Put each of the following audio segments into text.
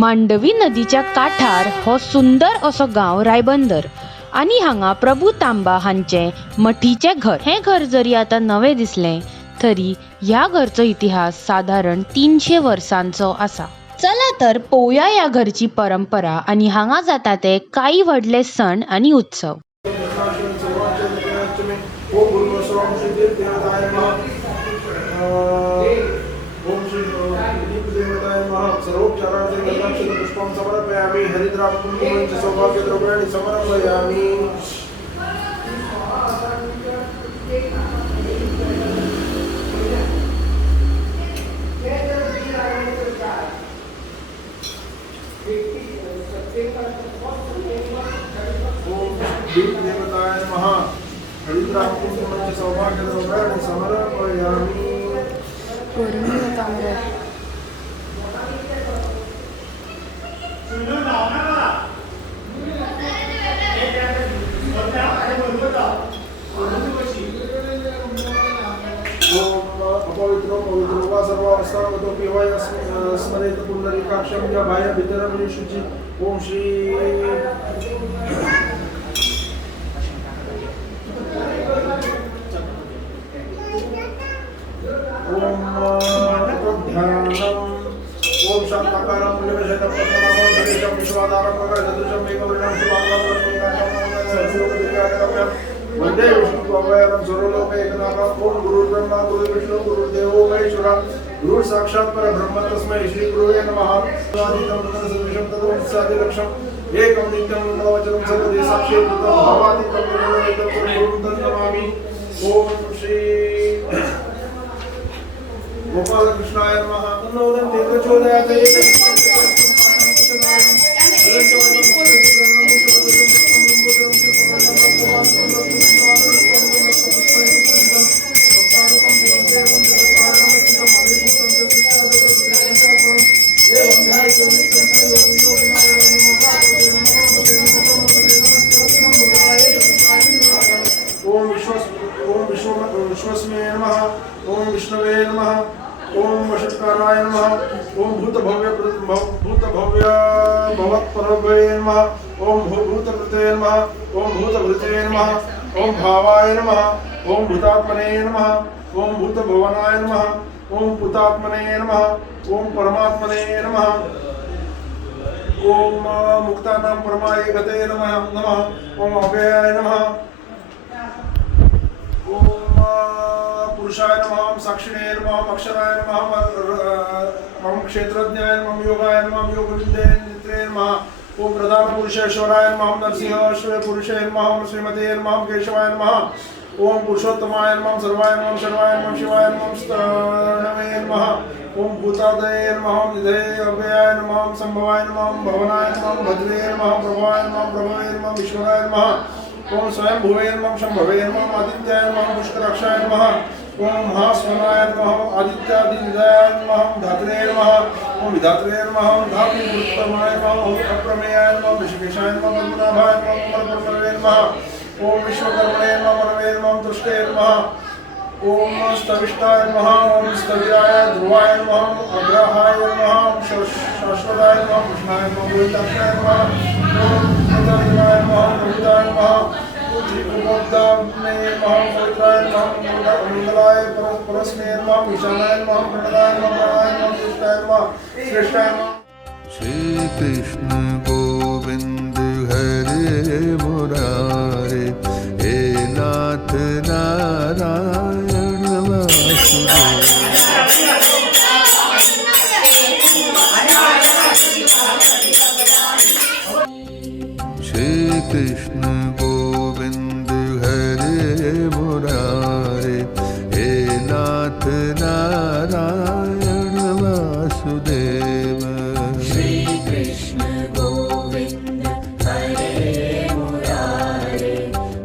मांडवी नदीच्या काठार हो सुंदर असो गांव रायबंदर आणि हांगा प्रभू तांबा हांचे मठीचे घर. हे घर जरी आता नवे दिसले तरी ह्या घरचो इतिहास साधारण 300 वर्सांचो आसा. चला तर पळोवया या घरची परंपरा आणि हांगा जाता ते काही व्हडले सण आणि उत्सव. पुष्पं समर्पयामि हरिद्रापुष्पं सौभाग्यद्रव्याणि समर्पयामि. देवताय नमः हरिद्रापुष्पं सौभाग्यद्रव्याणि समर्पयामि. अपवित्रो पवित्रो वा सर्वावस्थागतोऽपि वै स्मरेत पुण्डरीकाक्षं च बाह्य भीतरं शुचि. ओम श्री ओम शांताकारं पुण्यशतं पद्मनाभं सुरेशं विश्वाधारं प्रकटदृशं मेघवर्णं शुभांगां वंदे विष्णुभवयं सर्वलोकैकनाथं. ओम गुरुर्ब्रह्मा गुरुर्विष्णु गुरुर्देवो महेश्वरः गुरुः साक्षात् परब्रह्म तस्मै श्री गुरुवे नमः. स्वादितं तदसदृशं तदोत्सादिलक्षम् एकं नित्यं नववचनं सर्वदे साक्षीभूतं भवादितं निर्णयितं गुरुं तन्नमामि. ओम श्री गोपाल कृष्णाय नमः. तन्नोदं तेजोदयाते विश्वस्मे नमः. ओम विष्णवे नमः. ओम वषट्काराय नमः. ओम भूतभव्य भवत्परभवे नमः. ओम भूतभृते नमः. ओम भूतभृते नमः. ओम भावाय नमः. ओम भूतात्मने नमः. ओम भूतभवनाय नमः. ओम भूतात्मने नमः. ओम परमात्मने नमः. ओम मुक्तानां परमाय गते नमः. ओम अव्ययाय नमः. ओम पुरुषाय नमः. साक्षिणे नमः. अक्षराय नमः. क्षेत्रज्ञाय नमः. योगाय नमः. योगविद्ये नित्रे नमः. ओम प्रधान पुरुषेश्वराय नमः. नरसिंह पुरुषे नमः. श्रीमते नमः. केशवाय नमः. ओम पुरुषोत्तमाय नमः. सर्वाय नमः. शर्वाय नमः. शिवाय नमः. स्तनवे नमः. ओम भूतादये नमः. निधये अव्ययाय नमः. संभवाय नमः. भवनाय नमः. भद्रे नमः. प्रभवाय नमः. प्रभवे नमः. विश्वराय नमः. ओम स्वयं भुवे नमः. शंभवे नमः. आदित्याय नमः. पुष्कराक्षाय नमः. ओम महास्वनाय नमः. आदित्यादिदाय नमः. धात्रे नमः. ओम विधात्रे नमः. धात्रीवृत्तमाय नमः. ओम अप्रमेयाय नमः. ऋषिकेशाय नमः. पद्मनाभाय नमः. परब्रह्मणे नमः. ओम विश्वकर्मणे नमः. मनवे नमः. तुष्टे नमः. ओम स्तविष्टाय नमः. ओम स्थविराय ध्रुवाय नमः. अग्रहाय नमः. ओम शाश्वताय नमः. कृष्णाय नमः. गोविंदाक्षाय नमः. ओम पतंजलाय नमः. गोविंदाय नमः. त्रिपुरोद्धाम्ने नमः. पवित्राय नमः. मंगलाय परस्मे नमः. ईशानाय नमः. प्रणदाय नमः. प्राणाय नमः. श्रेष्ठाय नमः. श्रेष्ठाय नमः. श्री कृष्ण गोविंद हरे मुरारे हे नाथ नारायण वासुदेव. श्री कृष्ण गोविंद हरे मुरारे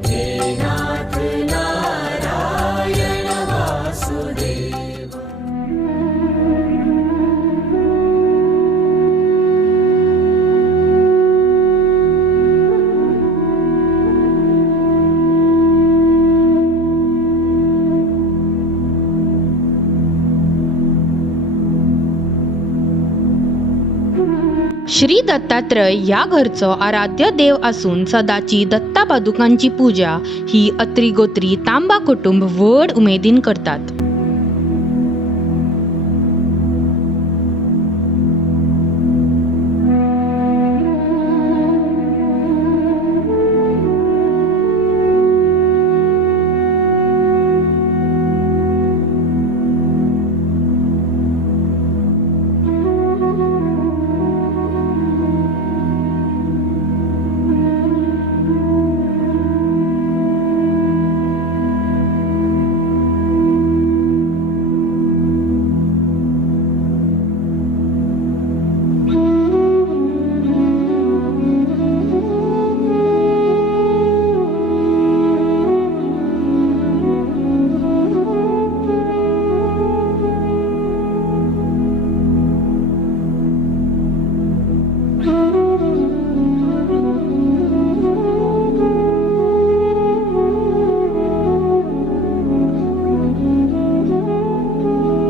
हे नाथ नारायण वासुदेव. श्री दत्तात्रय या घरचो आराध्य देव असून सदाची दत्ता पादुकांची पूजा ही अत्रिगोत्री तांबा कुटुंब व्हड उमेदीन करतात.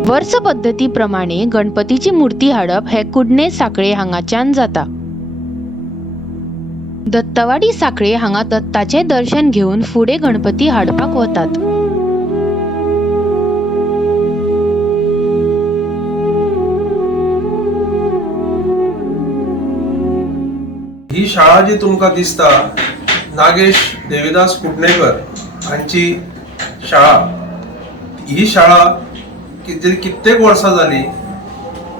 वर्ष पद्धती प्रमाणे गणपतीची मूर्ती हाडप हे कुडणे साखळे हांगाच्यान जाता. दत्तवाडी साखळे हांगा दत्ताचे दर्शन घेऊन फुडें गणपती हाडपाक वतात. ही शाळा जी तुमकां दिसता नागेश देविदास कुडणेकर हांची शाळा, ही शाळा कित्येक वर्सां जाली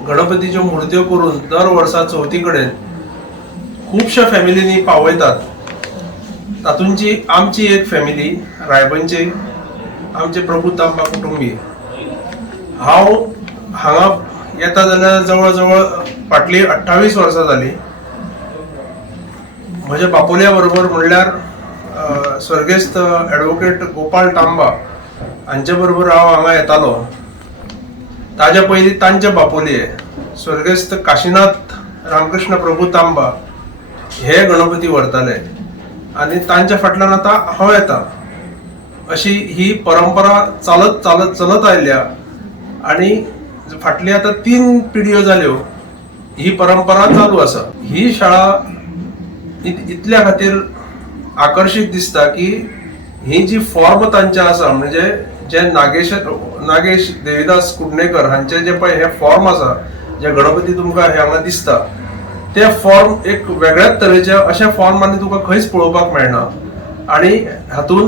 गणपतीच्यो मुर्त्यो करून दर वर्सा चवथी कडेन खुबश्या फॅमिलींनी पावयतात. तातूंची आमची एक फॅमिली रायबंदची आमचे प्रभू तांबा कुटुंबी. हांव हांगा येता जाल्यार जवळ जवळ फाटली 28 वर्सां जाली. म्हज्या बापोल्या बरोबर म्हणल्यार स्वर्गेस्त ॲडवोकेट गोपाळ तांबा हांचे बरोबर हांव हांगा येतालो. ताज्या पयलीं तांचे बापोलीये स्वर्गेस्त काशीनाथ रामकृष्ण प्रभू तांबा हे गणपती व्हरताले आनी तांच्या फाटल्यान आतां हांव येता. अशी ही परंपरा चालत चालत चलत आयल्या आनी फाटली आतां 3 पिढयो जाल्यो ही परंपरा चालू आसा. ही शाळा इतल्या खातीर आकर्षित दिसता की ही जी फॉर्म तांचे आसा, म्हणजे जे नागेश देविदास कुडणेकर हांचे जे पळय हे फॉर्म आसा, जे गणपती तुमकां हे हांगा दिसता, ते फॉर्म एक वेगळ्याच तरेचे अशा फॉर्मांनी तुका खंयच पळोवपाक मेळना. आनी हातून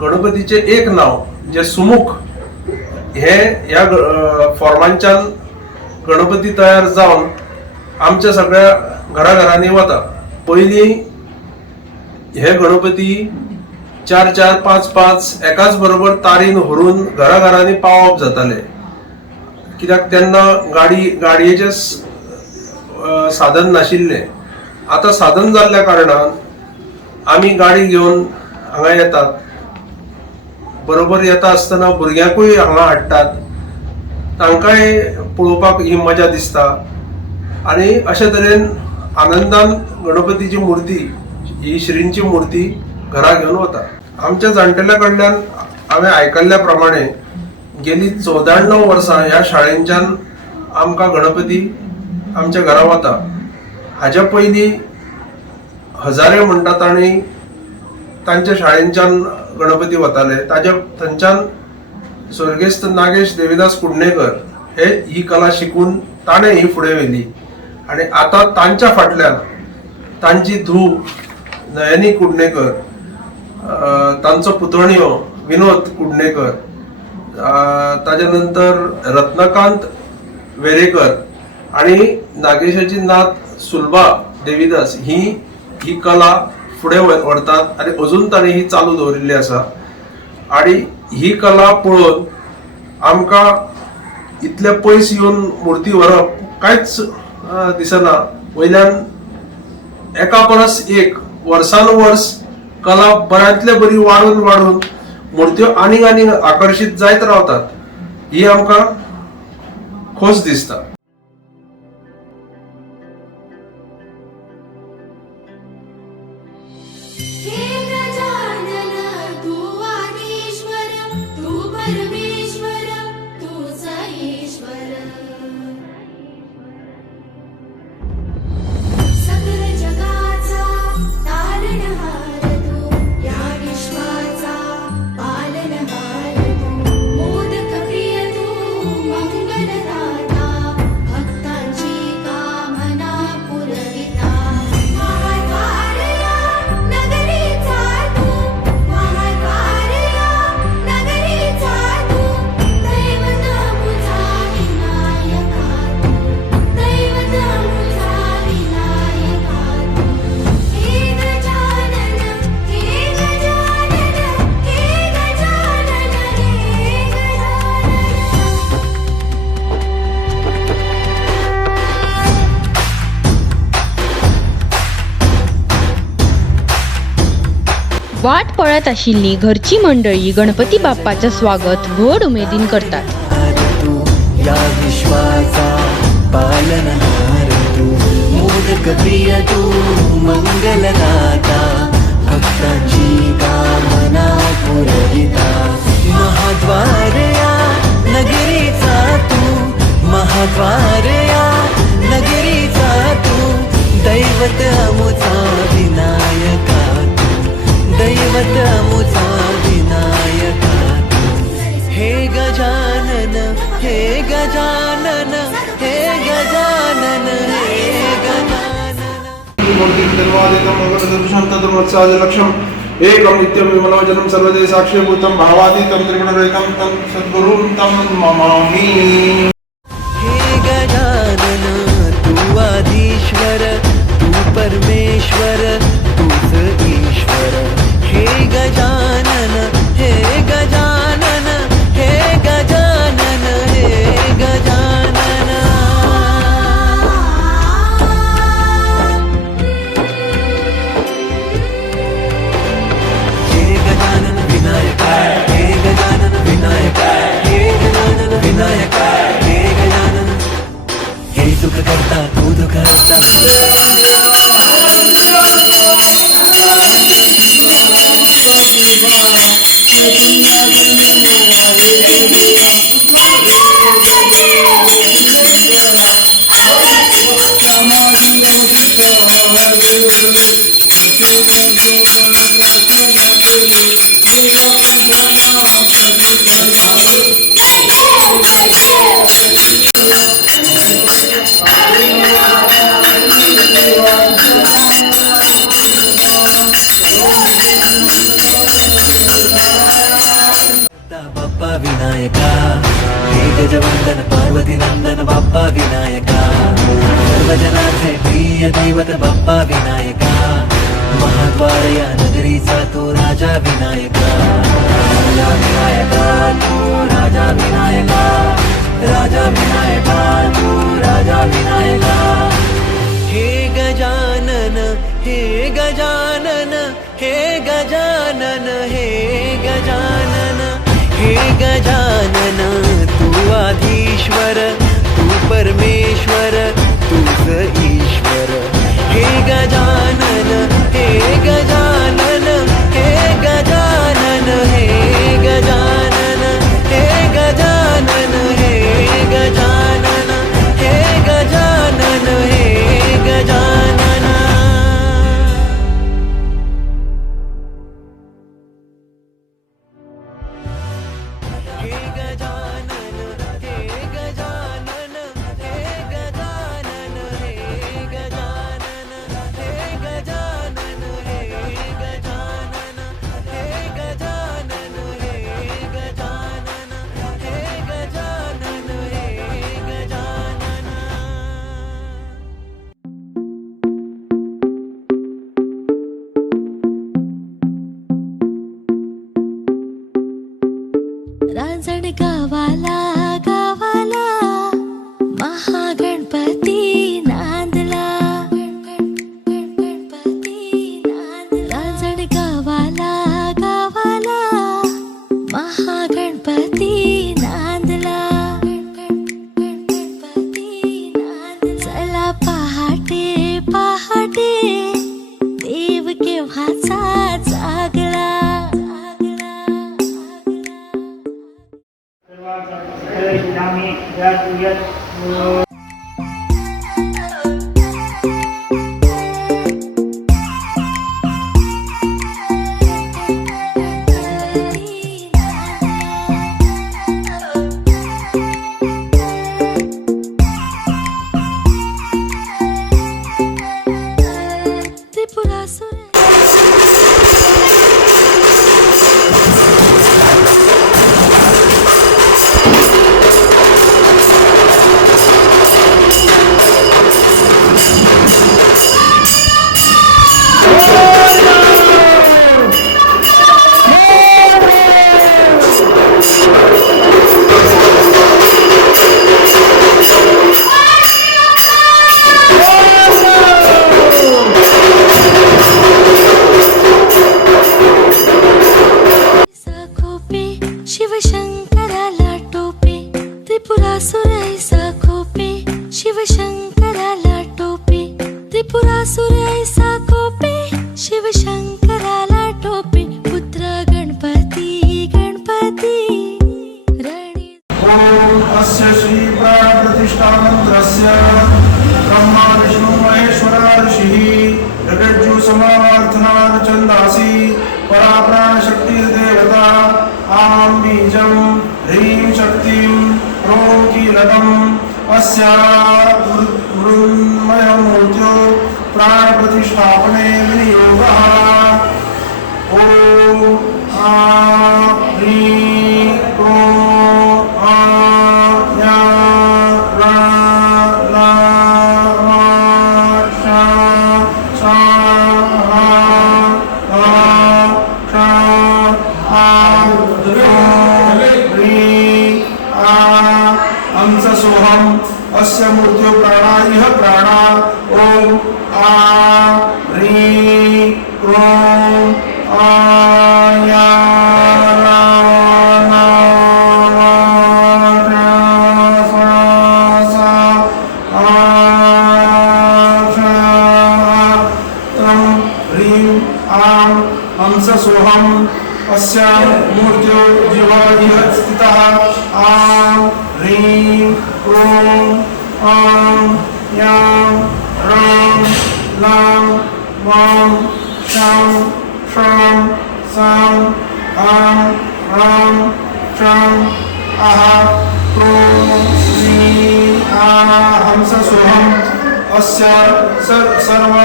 गणपतीचे एक नांव जे सुमुख हे ह्या फॉर्मांच्यान गणपती तयार जावन आमच्या सगळ्या घराघरांनी वता. पयलीं हे गणपती 4-4, 5-5 एकाच बरोबर तारीन व्हरून घराघरांनी पावप जाताले, कित्याक तेन्ना गाडयेचे साधन नाशिल्ले. आता साधन जाल्ल्या कारणान आमी गाडी घेवन हांगा येतात. बरोबर येता आसतना भुरग्यांकूय हांगा हाडटात, तांकांय पळोवपाक ही मजा दिसता. आनी अशे तरेन आनंदान गणपतीची मूर्ती, ही श्रींची मूर्ती घरा घेवन वता. आमच्या जाणटेल्या कडल्यान हांवें आयकल्ल्या प्रमाणे गेली 94 वर्सां ह्या शाळेंच्यान आमकां गणपती आमच्या घरा वता. हाज्या पयलीं हजारे म्हणटा तांणी तांच्या शाळेंच्यान गणपती वताले. थंयच्यान स्वर्गेस्त नागेश देविदास कुडणेकर हे ही कला शिकून ताणें ही फुडें व्हेली. आनी आतां तांच्या फाटल्यान तांची धूव नयनी कुडणेकर, तांचो पुतण्यो विनोद कुडणेकर, ताज्या नंतर रत्नकांत वेरेकर आनी नागेशाची नात सुलभा देविदास ही कला फुडें व्हरतात आनी अजून ताणें ही चालू दवरिल्ली आसा. आनी ही कला पळोवन आमकां इतले पयस येवन मुर्ती व्हरप कांयच दिसना. वयल्यान एका परस एक वर्सान वर्स कला बऱ्यांतले बरी वाडून मुर्त्यो आनीक आकर्शीत जायत रावतात. ही आमकां खोस दिसता. वाट पळत आशिल्ली घरची मंडळी गणपती बाप्पाचं स्वागत भोड उमेदीन करतात. तू या विश्वाचा पालनहार तू मोदक प्रिय तू मंगलदाता भक्तांची कामना पुरविता महाद्वार या नगरीचा तू महाद्वार या नगरीचा तू दैवत अमुचा विनायका तू दैवत अमुचा विनायका हे गजानन हे गजानन हे गजानन हे गजानन लक्ष्यम एकं नित्यं विमलोचनं सर्वदे साक्ष्यभूतं भावातीतं त्रिगुणरहितं तं सद्गुरुं तं नमामि. हे गजानन तू आधीश्वर तू परमेश्वर तूच ईश्वर हे गजानन हे गजानन हे गजानन हे गजानन हे गजानन विनायका हे गजानन विनायका हे गजानन विनायका हे गजानन हे सुख करता तू दुःख हरता बाप्पा विनायका हे गजवंदन पार्वती नंदन बाप्पा विनायका सर्वजनाचे प्रिय दैवत बाप्पा विनायका महाद्वार या नगरीचा तो राजा विनायका राजा विनायका तू राजा विनायका राजा विनायका तू राजा विनायका हे गजानन हे गजानन हे गजानन हे गजानन हे गजानन तू आधीश्वर तू परमेश्वर तूच ईश्वर हे गजानन हे गजानन हे गजानन हे गजानन हे गजानन हे गजानन हे गजानन हे गजानन हे गजानन हे गजानन हे गजानन हे गजानन हे गजानन हे गजानन हे गजानन हे गजानन हे गजानन हे गजानन रांजण गावाला गावाला महागणपती नांदला रांजण गावाला गावाला महागणपती नांदला चला पहाटे पहाटे देव केव्हाचा जागला त्रिपुरासुर ऐसा खोपे शिवशंकराला टोपे त्रिपुरासुर ऐसा खोपे शिवशंकराला टोपे पुत्र गणपती गणपती रणी ओम अस्य श्री प्राण प्रतिष्ठा मंत्रस्य ब्रह्मा विष्णु महेश्वर ऋषिः ऋग्यजु समार्थनान् छन्दासि परा प्राण शक्ति देवता आं बीजं ह्रीं शक्तिं ह्रों कीलकम् अस्या मृण्मयमूर्त्यो प्राण प्रतिष्ठापने विनियोगः ओम ह्रीं क्रों या रा ला मा शा सा हा शा ह्रीं हंस सोहम अस्य मूर्त्यो प्राणा इह प्राणा ओम ह्रीं क्रों या रा ला मा शा सा ह्रीं हंस सोहम अस्या मूर्त्यो जीवा इह स्थितः ह्रीं क्रों यां रां लां वां शां शां सां रां शां क्रों हंस सोहम अस्य सर्व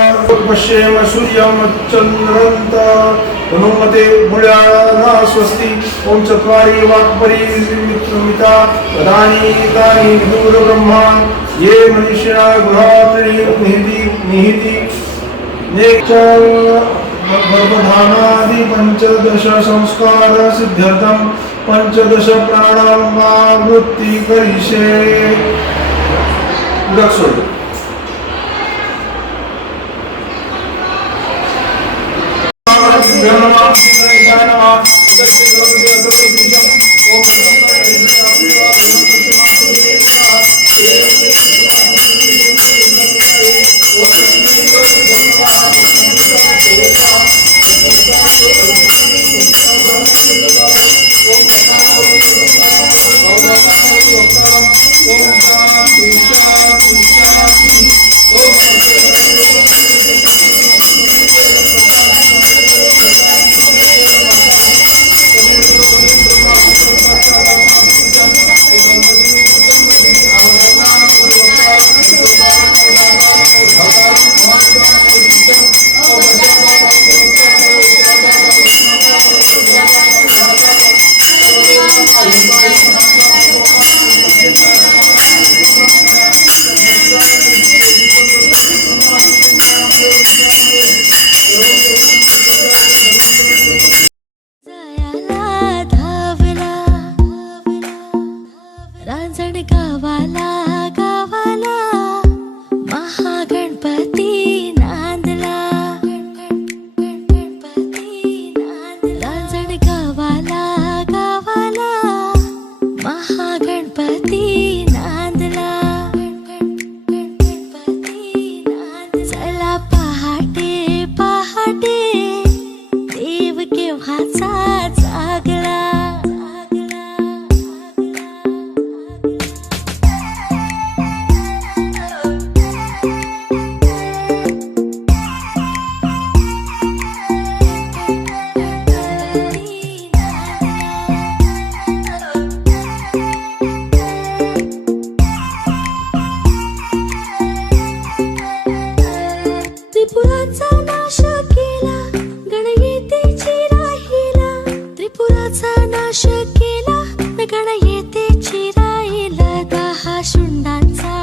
पश्येम सूर्यमच्चन्द्रन्त हनुमते मुळ्याना स्वस्ति ओम चत्वारि वाक्परिमिता वदानि तानि विदुर ब्रह्मा ये मनुष्या गृहात्रि निहिति गर्भधानादि पंचदश संस्कार सिद्ध्यर्थं पंचदश प्राणावृत्ति करिष्ये उदक जयाला धावला रांजण गावाला गावाला महागणपती नांदला रांजण गावाला गावाला महागणपती नांदला चला पहाटे पहाटे देव केव्हाचा जागला त्रिपुराचा नाश केला गणयेतेची राहिला त्रिपुराचा नाश केला गणयेतेची राहिला 10 शुंडांचा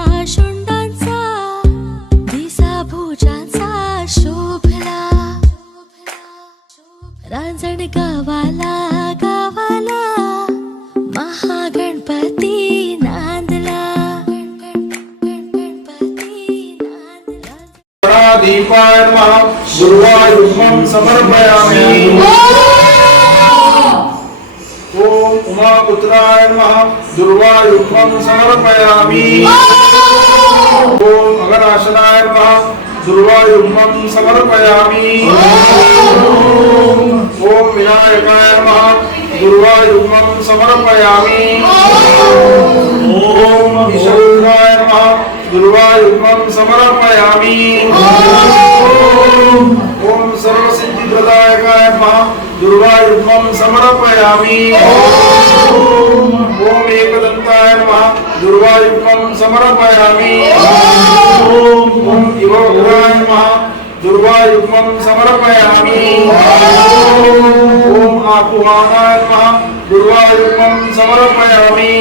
दिसा भुजांचा शोभला रांजण गावाला गावाला महागणपती नांदला दीपाय नमः गुरुवायुष्मं समर्पयामि ओम उमापुत्राय नमः दुर्वायुग्मं समर्पयामि। ओम अगनाशनाय नमः दुर्वायुग्मं समर्पयामि। ओम विनायकाय नमः दुर्वायुग्मं समर्पयामि। ओम ईश्वराय नमः दुर्वायुग्मं समर्पयामि। ओम सर्वसिद्धिप्रदायकाय नमः दुर्वायुग्मं समर्पयामि। ओम एकदन्ताय नमः दुर्वायुग्मं समर्पयामि। ओम युवग्राय नमः दुर्वायुग्मं समर्पयामि। ओम आकुहानाय नमः दुर्वायुग्मं समर्पयामि।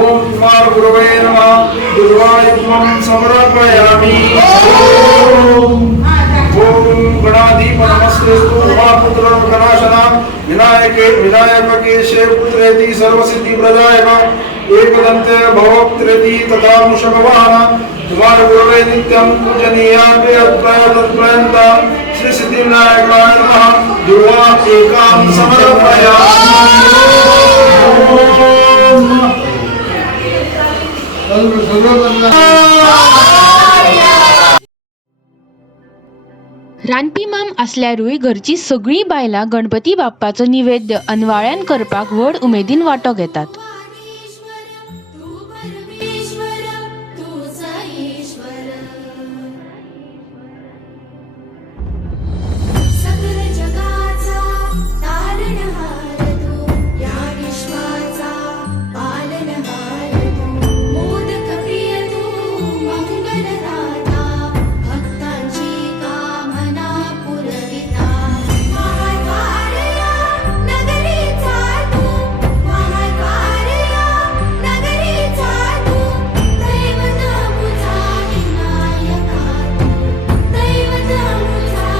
ओम कुमार गुरवे नमः दुर्वायुग्मं समर्पयामि। ओम गणाधिप नमस्तेस्तु उमापुत्र गणाशना विनायके विनायककेशे पुत्रेति सर्वसिद्धिप्रदायक एकदन्ते भवक्त्रेति तथा मुषभवाहन कुमार गुरवे नित्यं पूजनीयापि अद्वैतद्वयन्ता श्री सिद्धिविनायकाय नमः दुर्वा एकां रानपी माम असल्यारूय घरची सगळी बायलां गणपती बाप्पाचो निवेद्य अनवाळ्यान करपाक व्हड उमेदीन वांटो घेतात. तू परमेश्वर तुझा ईश्वर सकल जगाचा तारणहार तू या विश्वाचा पालनहार तू मोदक प्रिय तू मंगलदाता भक्तांची कामना पुरविता महाद्वारया नगरीचा तू महाद्वारया नगरीचा तू दैवत मुझा विनायका तू दैवत मुझा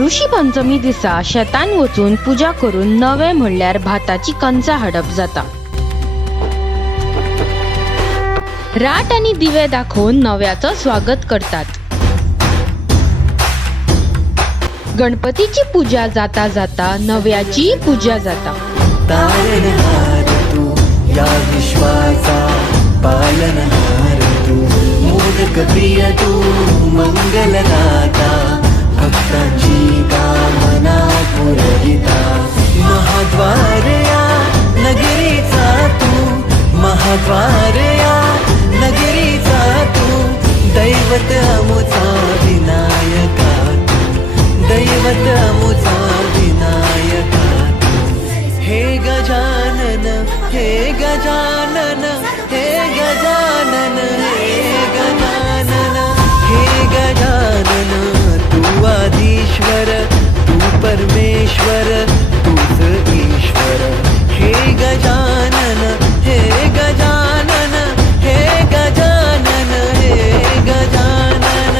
ऋषी पंचमी दिसा शेतान वचून पूजा करून नवे म्हणल्यार भाताची कंचा हाडप जाता. राट आणि दिवे दाखवून नव्याचं स्वागत करतात. गणपतीची पूजा जाता जाता नव्याची पूजा जाता. तारणहार तू या विश्वाचा पालनहार तू मोदक प्रिय तू मंगलदाता भक्तांची कामना पुरविता महाद्वारया नगरीचा तू महाद्वारया नगरीचा तू दैवत अमुचा विनायका तू दैवत अमुचा विनायका हे गजानन हे गजानन हे गजानन हे गजानन हे गजानन तू आदिश्वर तू परमेश्वर तूच ईश्वर हे गजानन हे गजानन हे गजानन हे गजानन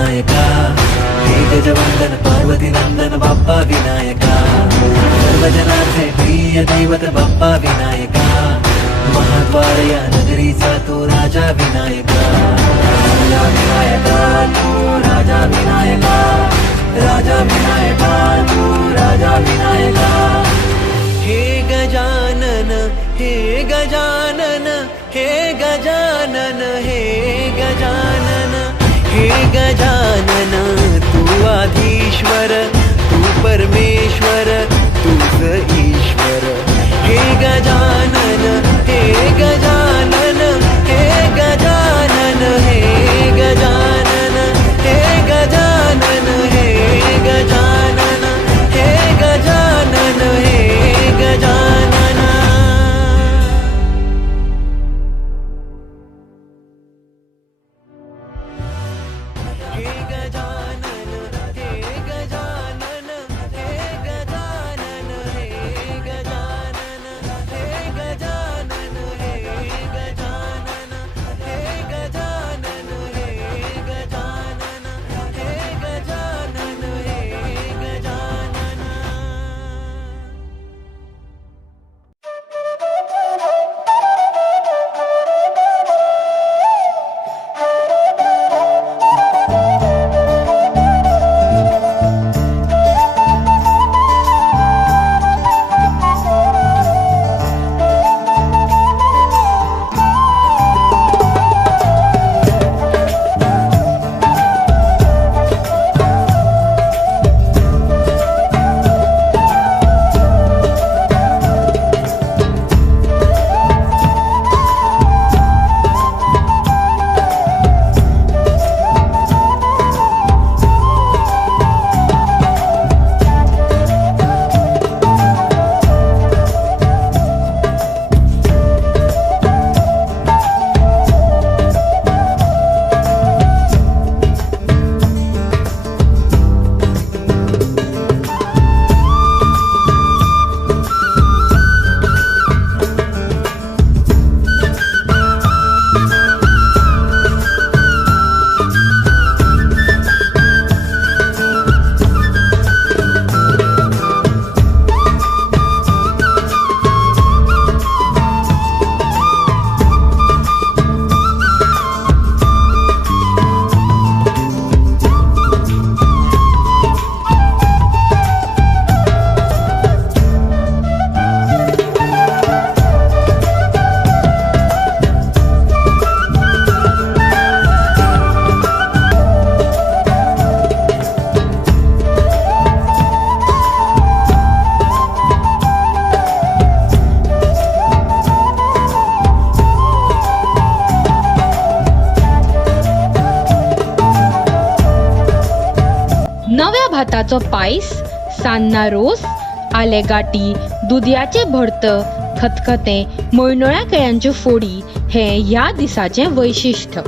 विनायका हे गजवंदन पार्वती नंदन बाप्पा विनायका सर्वजनांचे प्रिय दैवत बाप्पा विनायका महाद्वार या नगरीचा तू राजा विनायका राजा विनायका तू राजा विनायका राजा विनायका तू राजा विनायका हे गजानन हे गजानन हे गजानन हे गजानन हे गजानन तू आधीश्वर तू परमेश्वर तूच ईश्वर हे गजानन हे गजानन हे गजानन हे गजानन हे गजानन हे गजानन हे गजानन हे गजानन हे गजानन हे गजानन हे गजानन हे गजानन हे गजानन हे गजानन हे गजानन हे गजानन हे गजानन हे गजानन नव्या भाताचो पायस, सान्नां रोस, आले गाठी, दुदयाचें भरतं, खतखतें, मळणोळ्या केळ्यांच्यो फोडी हें ह्या दिसाचें वैशिश्ट्य.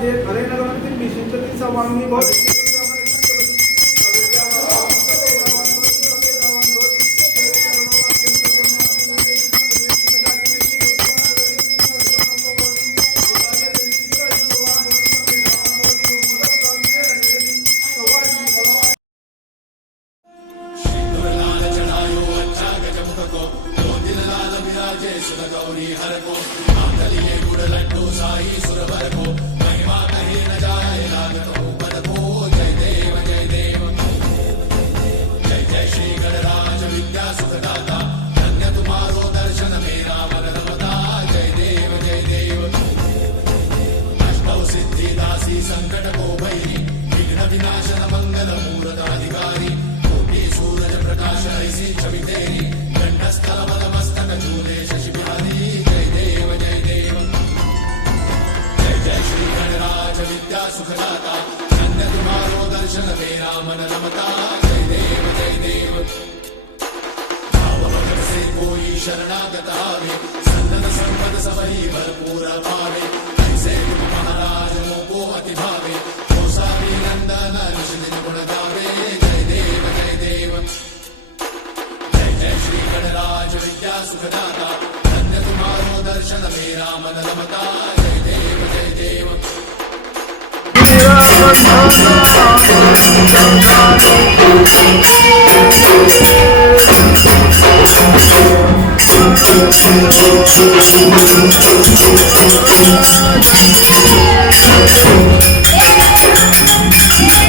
दे हरे नगरतील निश्चिंतती सवांगी भवती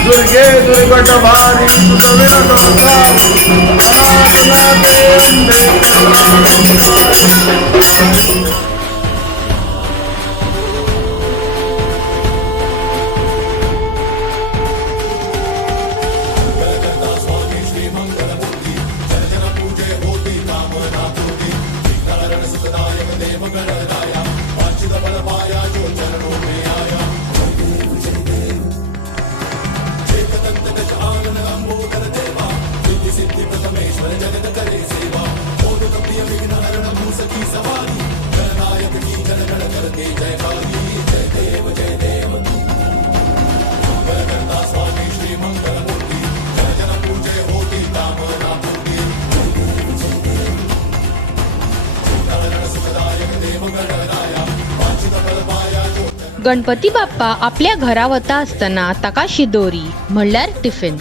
दुर्गे दुर्गट भारी गणपती बाप्पा आपल्या घरा वता असतना ताका शिदोरी म्हणल्यार टिफिन.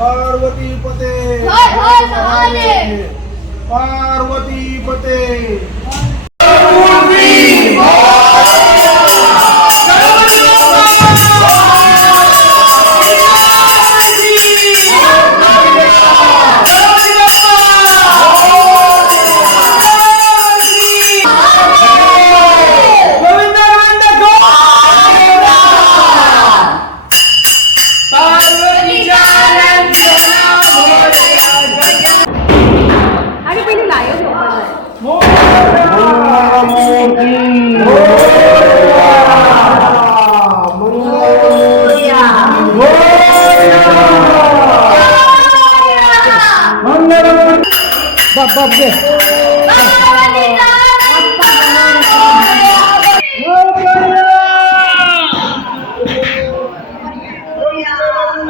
पार्वती पते पार्वती पते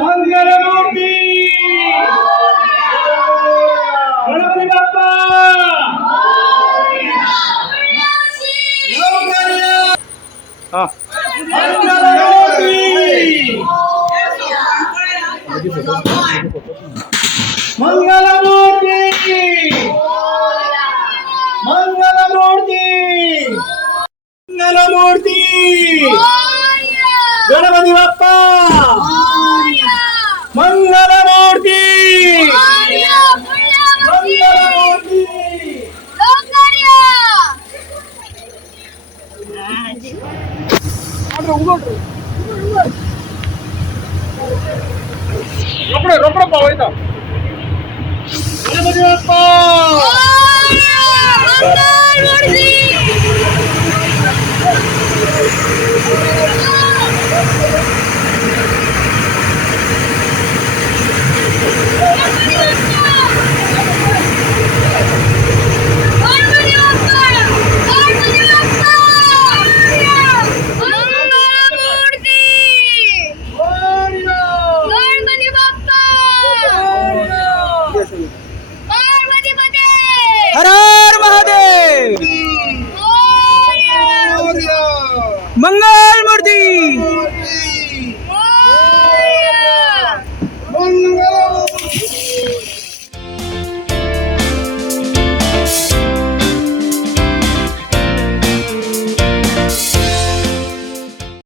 मंगलमूर्ती गणपती बाप्पा मंगलमूर्ती मंगलमूर्ती मंगलमूर्ती गणपती बाप्पा मंगलमूर्ती मंगलमूर्ती रोकडे पावायचा गणपती बाप्पा